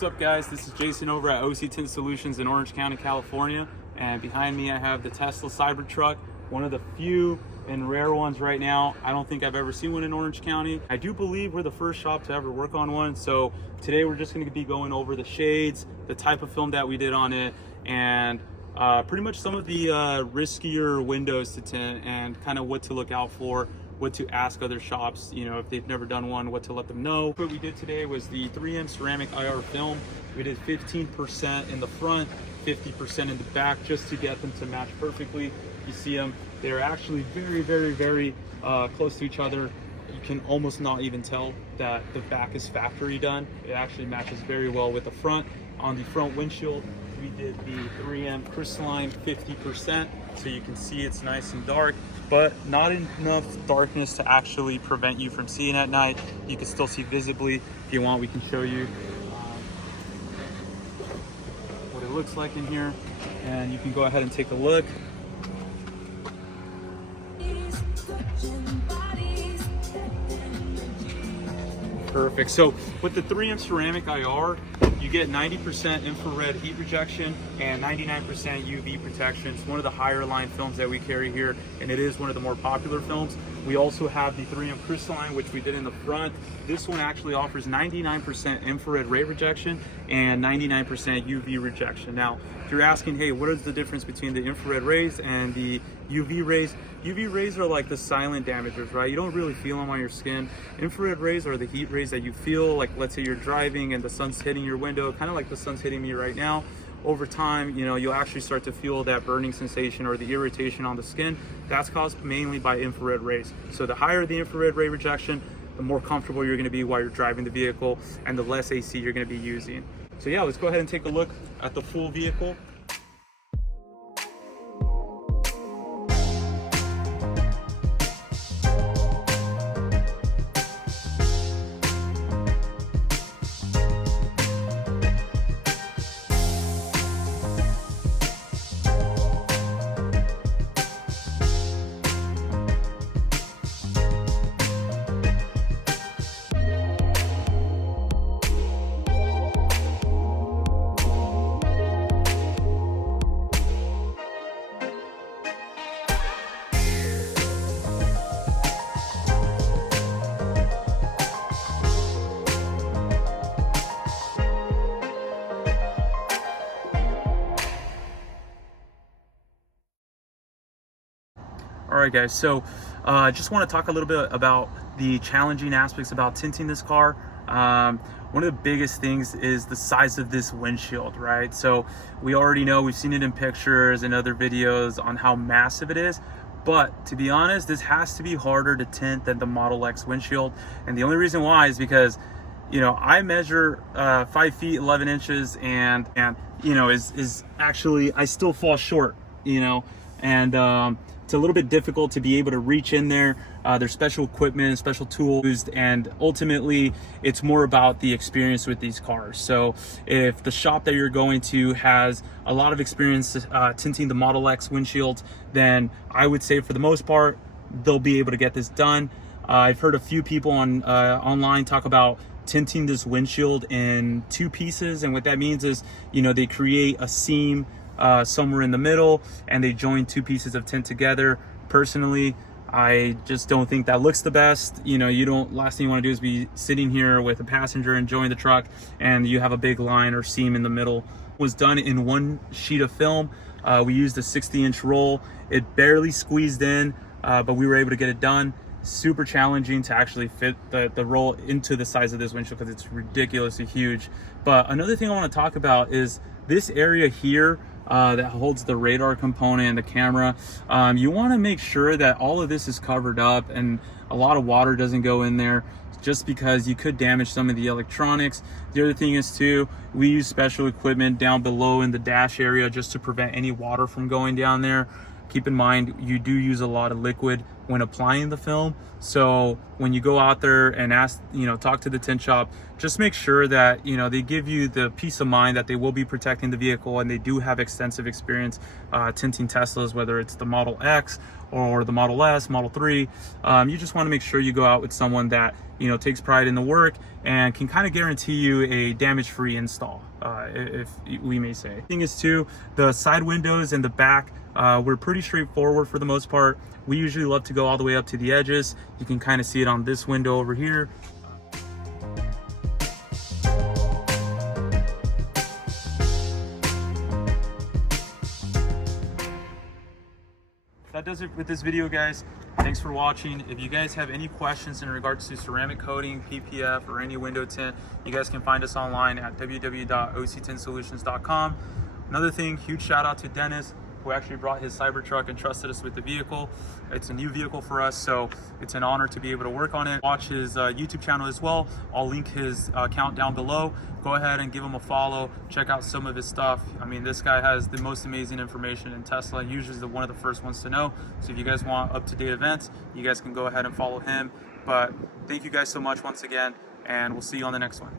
What's up, guys? This is Jason over at OC Tint Solutions in Orange County, California, and behind me I have the Tesla CyberTruck, one of the few and rare ones right now. I don't think I've ever seen one in Orange County. I do believe we're the first shop to ever work on one, so today we're just going to be going over the shades, the type of film that we did on it, and pretty much some of the riskier windows to tint and kind of what to look out for, what to ask other shops, you know, if they've never done one, what to let them know. What we did today was the 3M ceramic IR film. We did 15% in the front, 50% in the back, just to get them to match perfectly. You see them, they're actually very close to each other. You can almost not even tell that the back is factory done. It actually matches very well with the front. On the front windshield, we did the 3M crystalline 50%, so you can see it's nice and dark, but not enough darkness to actually prevent you from seeing at night. You can still see visibly. If you want, we can show you what it looks like in here, and you can go ahead and take a look. Perfect. So with the 3M ceramic IR, you get 90% infrared heat rejection and 99% UV protection. It's one of the higher line films that we carry here, and it is one of the more popular films. We also have the 3M crystalline, which we did in the front. This one actually offers 99% infrared ray rejection and 99% UV rejection. Now, if you're asking, hey, what is the difference between the infrared rays and the UV rays? UV rays are like the silent damagers, right? You don't really feel them on your skin. Infrared rays are the heat rays that you feel, like let's say you're driving and the sun's hitting your window, kind of like the sun's hitting me right now. Over time, you know, you'll actually start to feel that burning sensation or the irritation on the skin. That's caused mainly by infrared rays. So the higher the infrared ray rejection, the more comfortable you're gonna be while you're driving the vehicle and the less AC you're gonna be using. So yeah, let's go ahead and take a look at the full vehicle. All right, guys, so I just want to talk a little bit about the challenging aspects about tinting this car. One of the biggest things is the size of this windshield, right? So we already know, we've seen it in pictures and other videos on how massive it is, but to be honest, this has to be harder to tint than the Model X windshield. And the only reason why is because, you know, I measure 5 feet 11 inches and you know, is actually, I still fall short, you know, and it's a little bit difficult to be able to reach in there. There's special equipment, special tools, and ultimately it's more about the experience with these cars. So if the shop that you're going to has a lot of experience tinting the Model X windshields, then I would say for the most part, they'll be able to get this done. I've heard a few people on online talk about tinting this windshield in 2 pieces, and what that means is, you know, they create a seam somewhere in the middle and they join 2 pieces of tint together. Personally, I just don't think that looks the best. You know, last thing you want to do is be sitting here with a passenger enjoying the truck and you have a big line or seam in the middle. It was done in 1 sheet of film. We used a 60-inch roll. It barely squeezed in, but we were able to get it done. Super challenging to actually fit the roll into the size of this windshield because it's ridiculously huge. But another thing I want to talk about is this area here that holds the radar component and the camera. You want to make sure that all of this is covered up and a lot of water doesn't go in there, just because you could damage some of the electronics. The other thing is too, we use special equipment down below in the dash area just to prevent any water from going down there. Keep in mind, you do use a lot of liquid when applying the film. So when you go out there and ask, you know, talk to the tint shop, just make sure that, you know, they give you the peace of mind that they will be protecting the vehicle and they do have extensive experience tinting Teslas, whether it's the Model X or the Model S, Model 3, you just want to make sure you go out with someone that, you know, takes pride in the work and can kind of guarantee you a damage-free install, if we may say. Thing is too, the side windows and the back, we're pretty straightforward for the most part. We usually love to go all the way up to the edges. You can kind of see it on this window over here. That does it with this video, guys. Thanks for watching. If you guys have any questions in regards to ceramic coating, PPF, or any window tint, you guys can find us online at www.octintsolutions.com. Another thing, huge shout out to Dennis, who actually brought his CyberTruck and trusted us with the vehicle. It's a new vehicle for us, so it's an honor to be able to work on it. Watch his YouTube channel as well. I'll link his account down below. Go ahead and give him a follow. Check out some of his stuff. I mean, this guy has the most amazing information in Tesla, and usually one of the first ones to know. So if you guys want up-to-date events, you guys can go ahead and follow him. But thank you guys so much once again, and we'll see you on the next one.